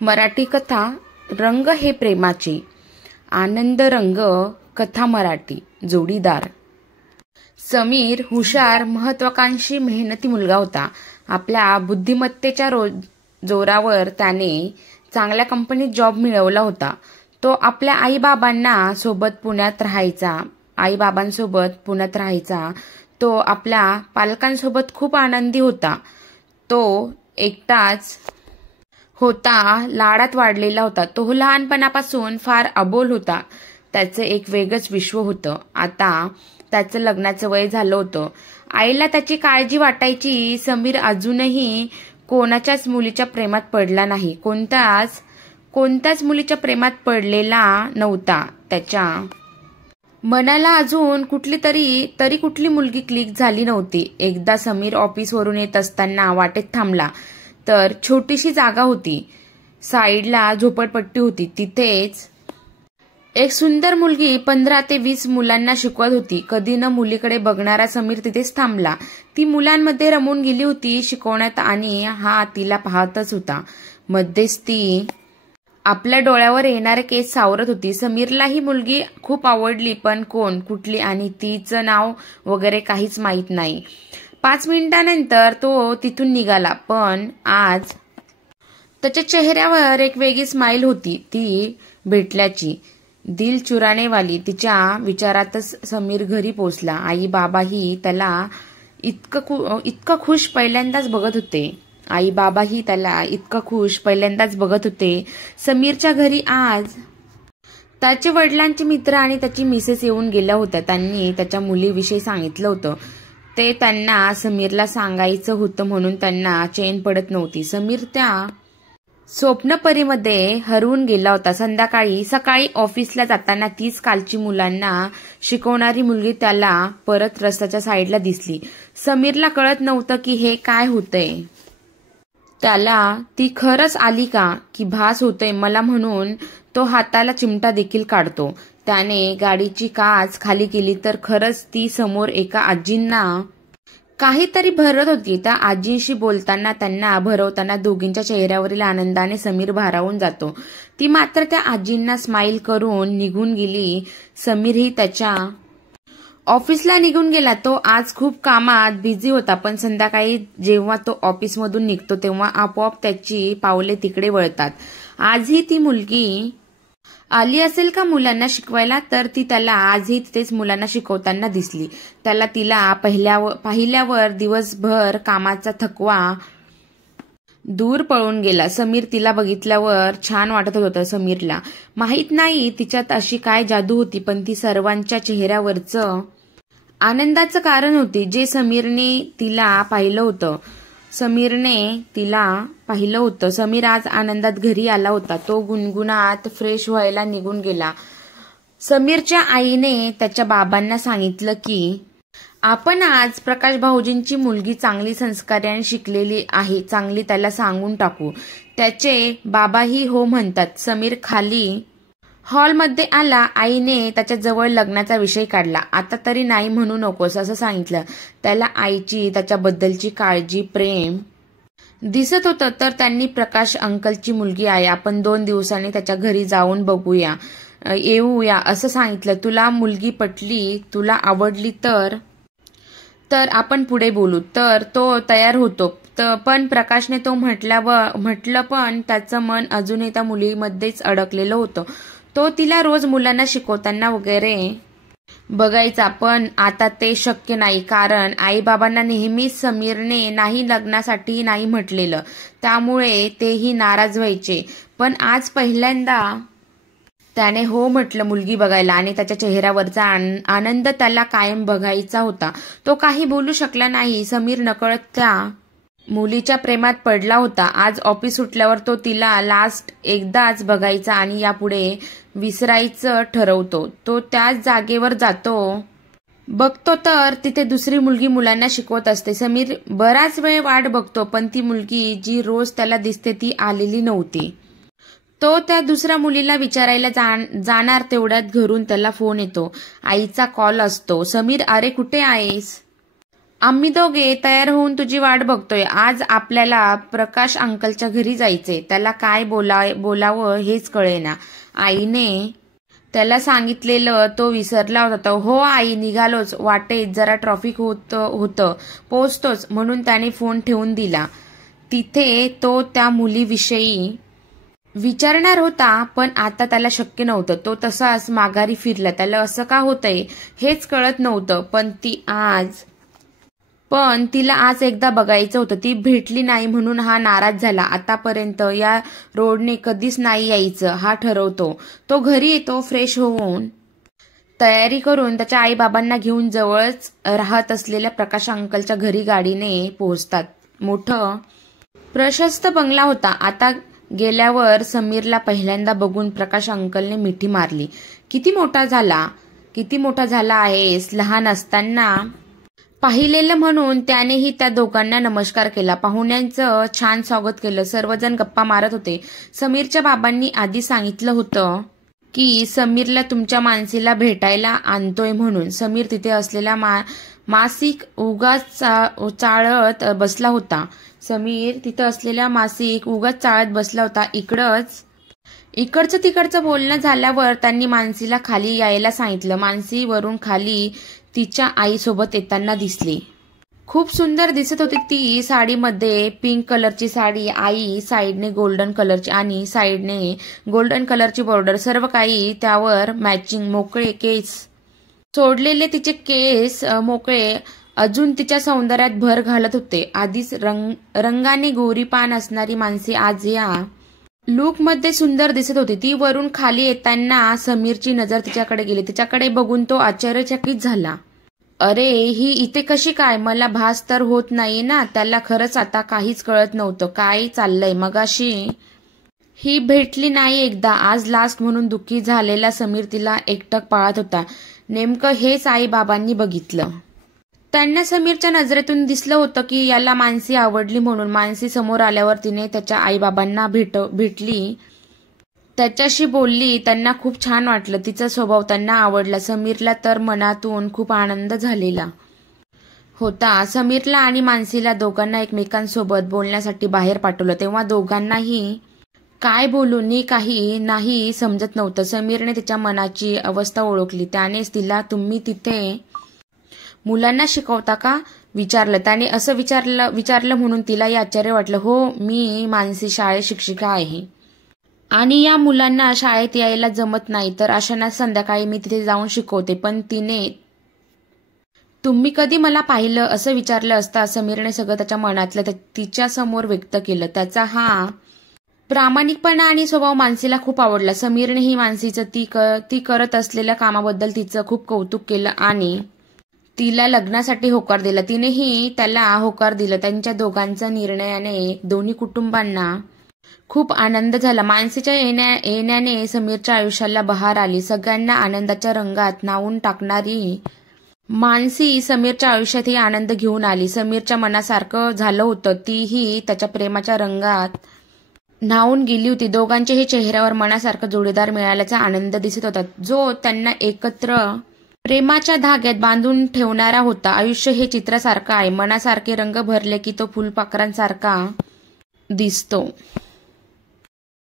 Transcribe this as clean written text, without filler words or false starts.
मराठी कथा रंग हे प्रेमाचे, आनंद रंग कथा मराठी जोडीदार। समीर हुशार, महत्वाकांक्षी, मेहनती मुलगा होता। आपल्या बुद्धिमत्तेच्या जोरावर त्याने चांगल्या कंपनीत जॉब मिळवला होता। तो आपल्या आईबाबांसोबत पुण्यात राहायचा। तो आपल्या पालकांसोबत खूप आनंदी होता। तो एकटाच होता, लाडात वाढलेला होता। तो लहानपणापासून फार अबोल होता। त्याचं एक वेगळंच विश्व होतं। आता त्याचं लग्नाचं वय झालं होतं। आईला त्याची काळजी वाटायची। समीर अजूनही कोणाच्याच मुलीच्या प्रेमात पडला नाही, कोणत्याच मुलीच्या प्रेमात पडलेला नव्हता। त्याच्या मनाला अजून कुठली मुलगी क्लिक झाली नव्हती। एकदा समीर ऑफिसवरून येत असताना वाटेत थांबला तर छोटीशी जागा होती। साईडला झोपडपट्टी होती। तिथेच एक सुंदर मुलगी 15 ते 20 मुलांना शिकवत होती। कधी न मुलीकडे बघणारा समीर तिथेच थांबला। ती मुलांमध्ये रमून गेली होती शिकवण्यात, आणि हा तिला पाहतच होता। मध्येच ती आपल्या डोळ्यावर येणारे केस सावरत होती। समीरला ही मुलगी खूप आवडली, पण कोण, कुठली आणि तिचं नाव वगैरे काहीच माहीत नाही। 5 मिनिटांनंतर तो तिथून निघाला, पण आज त्याच्या चेहऱ्यावर एक वेगळी स्माईल होती, ती भेटल्याची, दिल चुरानेवाली। तिच्या विचारातच समीर घरी पोचला। आई बाबाही त्याला इतकं खुश पहिल्यांदाच बघत होते। समीरच्या घरी आज त्याचे वडिलांचे मित्र आणि त्याची मिसेस येऊन गेल्या होत्या। त्यांनी त्याच्या मुलीविषयी सांगितलं होतं। ते त्यांना समीरला सांगायचं होतं म्हणून त्यांना चैन पडत नव्हती। समीर त्या स्वप्नपरीमध्ये हरवून गेला होता। सकाळी ऑफिसला जाताना तीच कालची मुलांना शिकवणारी मुलगी त्याला परत रस्त्याच्या साईडला दिसली। समीरला कळत नव्हतं की हे काय होतंय। त्याला ती खरंच आली का की भास होतोय मला म्हणून तो हाताला चिमटा देखील काढतो। त्याने गाडीची काच खाली केली तर खरंच ती समोर एका आजींना काहीतरी भरत होती। त्या आजींशी बोलताना, त्यांना भरवताना दोघींच्या चेहऱ्यावरील आनंदाने समीर भारावून जातो। ती मात्र त्या आजींना स्माईल करून निघून गेली। समीरही त्याच्या ऑफिसला निघून गेला। तो आज खूप कामात बिझी होता, पण संध्याकाळी जेव्हा तो ऑफिसमधून निघतो तेव्हा आपोआप त्याची पावले तिकडे वळतात। आजही ती मुलगी आली असेल का मुलांना शिकवायला, तर ती त्याला आजही तिथेच मुलांना शिकवताना दिसली। तिला पाहिल्यावर दिवसभर कामाचा थकवा दूर पळून गेला। समीर तिला बघितल्यावर छान वाटत होतं। समीरला माहित नाही तिच्यात अशी काय जादू होती, पण ती सर्वांच्या चेहऱ्यावरचं आनंदाचं कारण होती, जे समीरने तिला पाहिलं होतं। समीर आज आनंदात घरी आला होता। तो गुणगुणात फ्रेश व्हायला निघून गेला। समीरच्या आईने त्याच्या बाबांना सांगितलं की आपण आज प्रकाश भाऊजींची मुलगी चांगली संस्कारी आणि शिकलेली आहे, चांगली त्याला सांगून टाकू। त्याचे बाबाही हो म्हणतात। समीर खाली हॉलमध्ये आला। आईने त्याच्या जवळ लग्नाचा विषय काढला। आता तरी नाही म्हणू नकोस असं सांगितलं। त्याला आईची त्याच्याबद्दलची काळजी, प्रेम दिसत होतं। तर त्यांनी प्रकाश अंकलची मुलगी आहे, आपण 2 दिवसांनी त्याच्या घरी जाऊन येऊया असं सांगितलं। तुला मुलगी पटली, तुला आवडली तर आपण पुढे बोलू। तर तो तयार होतो, पण प्रकाशने तो म्हटलं, पण त्याचं मन अजूनही त्या मुलीमध्येच अडकलेलं होतं। तो तिला रोज मुलांना शिकवताना वगैरे बघायचा, पण आता ते शक्य नाही, कारण आईबाबांना नेहमीच समीरने नाही लग्नासाठी नाही म्हटलेलं, त्यामुळे तेही नाराज व्हायचे। पण आज पहिल्यांदा त्याने हो म्हटलं मुलगी बघायला, आणि त्याच्या चेहऱ्यावरचा आनंद त्याला कायम बघायचा होता। तो काही बोलू शकला नाही। समीर नकळत त्या मुलीच्या प्रेमात पडला होता। आज ऑफिस सुटल्यावर तो तिला लास्ट एकदाच बघायचा आणि यापुढे विसरायचं ठरवतो। तो त्याच जागेवर बघतो तर तिथे दुसरी मुलगी मुलांना शिकवत असते। समीर बराच वेळ वाट बघतो, पण ती मुलगी जी रोज त्याला दिसते ती आलेली नव्हती। तो त्या दुसऱ्या मुलीला विचारायला जाणार तेवढ्यात घरून त्याला फोन येतो। आईचा कॉल असतो। समीर, अरे कुठे आहेस? आम्ही दोघे तयार होऊन तुझी वाट बघतोय. आज आपल्याला प्रकाश अंकलच्या घरी जायचंय. त्याला काय बोलावं हेच कळेना. आईने त्याला सांगितलेलं तो विसरला होता. हो आई, निघालोच. वाटेत जरा ट्रॅफिक होतं, पोहोचतोच म्हणून त्याने फोन ठेवून दिला. तिथे तो त्या मुलीविषयी विचारणार होता, पण आता त्याला शक्य नव्हतं. तो तसाच माघारी फिरला. त्याला असं का होतंय हेच कळत नव्हतं. पण तिला आज एकदा बघायचं होतं. ती भेटली नाही म्हणून हा नाराज झाला. आतापर्यंत या रोडने कधीच नाही यायचं हा ठरवतो. तो घरी येतो, फ्रेश होऊन तयारी करून त्याच्या आई बाबांना घेऊन जवळच राहत असलेल्या प्रकाश अंकलच्या घरी गाडीने पोहोचतात. मोठं प्रशस्त बंगला होता. आता गेल्यावर समीरला पहिल्यांदा बघून प्रकाश अंकलने मिठी मारली. किती मोठा झाला आहेस. लहान असताना पाहिलेलं म्हणून त्यानेही त्या दोघांना नमस्कार केला. पाहुण्यांचं छान स्वागत केलं. सर्वजण गप्पा मारत होते. समीरच्या बाबांनी आधी सांगितलं होतं की समीरला तुमच्या मानसीला भेटायला आणतोय म्हणून. समीर तिथे असलेल्या मासिक उगाच चाळत बसला होता. इकडचं तिकडचं बोलणं झाल्यावर त्यांनी मानसीला खाली यायला सांगितलं. मानसी वरून खाली तिच्या आईसोबत येताना दिसली. खूप सुंदर दिसत होती ती. साडीमध्ये पिंक कलरची साडी, आई साईडने गोल्डन कलरची आणि साईडने गोल्डन कलरची बॉर्डर, सर्व काही त्यावर मॅचिंग. मोकळे केस सोडलेले तिचे केस मोकळे अजून तिच्या सौंदर्यात भर घालत होते. आधीच रंगाने गोरीपान असणारी मानसी आज या लुकमध्ये सुंदर दिसत होती. ती वरून खाली येताना समीरची नजर तिच्याकडे गेली. तिच्याकडे बघून तो आश्चर्यचकित झाला. अरे, ही इथे कशी काय? मला भास तर होत नाही ना. त्याला खरंच आता काहीच कळत नव्हतं काय चाललंय. मगाशी ही भेटली नाही एकदा, आज लास्ट म्हणून दुःखी झालेला समीर तिला एकटक पाहत होता. नेमकं हेच आई बाबांनी बघितलं. त्यांना समीरच्या नजरेतून दिसलं होतं की याला मानसी आवडली म्हणून. मानसी समोर आल्यावर तिने त्याच्या आईबाबांना भेटली, त्याच्याशी बोलली. त्यांना खूप छान वाटलं. तिचा स्वभाव त्यांना आवडला. समीरला तर मनातून खूप आनंद झालेला होता. समीरला आणि मानसीला दोघांना एकमेकांसोबत बोलण्यासाठी बाहेर पाठवलं. तेव्हा दोघांनाही काय बोलू नी काही नाही समजत नव्हतं. समीरने तिच्या मनाची अवस्था ओळखली. त्यानेच तिला तुम्ही तिथे मुलांना शिकवता का विचारलं. त्याने असं विचारलं म्हणून तिलाही आश्चर्य वाटलं. हो, मी मानसी शाळेत शिक्षिका आहे आणि या मुलांना शाळेत यायला जमत नाही, तर अशांना संध्याकाळी मी तिथे जाऊन शिकवते. पण तिने तुम्ही कधी मला पाहिलं असं विचारलं असता समीरने सगळं त्याच्या मनातलं तिच्या समोर व्यक्त केलं. त्याचा हा प्रामाणिकपणा आणि स्वभाव मानसीला खूप आवडला. समीरनेही मानसीचं ती करत असलेल्या कामाबद्दल तिचं खूप कौतुक केलं आणि तिला लग्नासाठी होकार दिला. तिनेही त्याला होकार दिला. त्यांच्या दोघांच्या निर्णयाने दोन्ही कुटुंबांना खूप आनंद झाला. मानसीच्या येण्याने समीरच्या आयुष्याला बहार आली. सगळ्यांना आनंदाच्या रंगात न्हावून टाकणारी मानसी समीरच्या आयुष्यातही आनंद घेऊन आली. समीरच्या मनासारखं झालं होतं. तीही त्याच्या प्रेमाच्या रंगात न्हावून गेली होती. दोघांच्याही चेहऱ्यावर मनासारखा जोडीदार मिळाल्याचा आनंद दिसत होता, जो त्यांना एकत्र प्रेमाच्या धाग्यात बांधून ठेवणारा होता. आयुष्य हे चित्रासारखं आहे. मनासारखे रंग भरले की तो फुलपाखरांसारखा दिसतो.